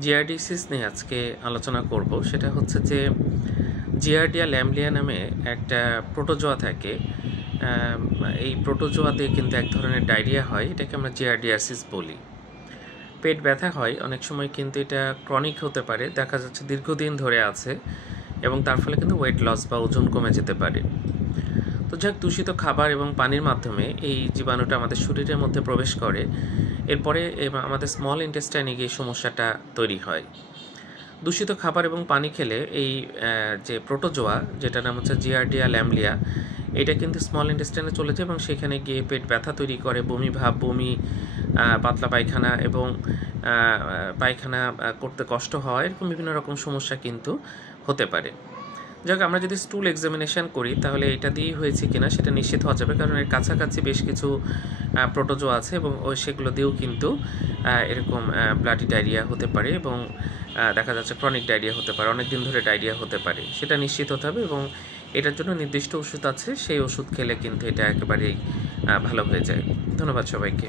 জিয়ারডিসিস নিয়ে আজকে আলোচনা করব। সেটা হচ্ছে যে জিয়ার্ডিয়া ল্যাম্বলিয়া নামে একটা প্রোটোজোয়া থাকে। এই প্রোটোজোয়াতে কিন্তু এক ধরনের ডায়রিয়া হয়, এটাকে আমরা জিয়ারডিয়াসিস বলি। পেট ব্যথা হয়, অনেক সময় কিন্তু এটা ক্রনিক হতে পারে, দেখা যাচ্ছে দীর্ঘদিন ধরে আছে এবং তার ফলে কিন্তু ওয়েট লস বা ওজন কমে যেতে পারে। তো যাক, দূষিত খাবার এবং পানির মাধ্যমে এই জীবাণুটা আমাদের শরীরের মধ্যে প্রবেশ করে, এরপরে আমাদের স্মল ইন্টেস্টাইনে গিয়ে সমস্যাটা তৈরি হয়। দূষিত খাবার এবং পানি খেলে এই যে প্রোটোজোয়া, যেটার নাম হচ্ছে জিয়ার্ডিয়া ল্যাম্বলিয়া, এটা কিন্তু স্মল ইন্টেস্টাইনে চলে যায় এবং সেখানে গিয়ে পেট ব্যথা তৈরি করে, বমি ভাব, বমি, পাতলা পায়খানা এবং পায়খানা করতে কষ্ট হয়, এরকম বিভিন্ন রকম সমস্যা কিন্তু হতে পারে। যাক, আমরা যদি স্টুল এক্সামিনেশন করি তাহলে এটা দিয়েই হয়েছে কিনা সেটা নিশ্চিত হওয়া যাবে, কারণ এর কাছাকাছি বেশ কিছু প্রোটোজোয়া আছে এবং সেগুলো দিয়েও কিন্তু এরকম ব্লাডি ডায়রিয়া হতে পারে এবং দেখা যাচ্ছে ক্রনিক ডায়রিয়া হতে পারে, অনেক দিন ধরে ডায়রিয়া হতে পারে, সেটা নিশ্চিত হতে হবে। এবং এটার জন্য নির্দিষ্ট ওষুধ আছে, সেই ওষুধ খেলে কিন্তু এটা একেবারেই ভালো হয়ে যায়। ধন্যবাদ সবাইকে।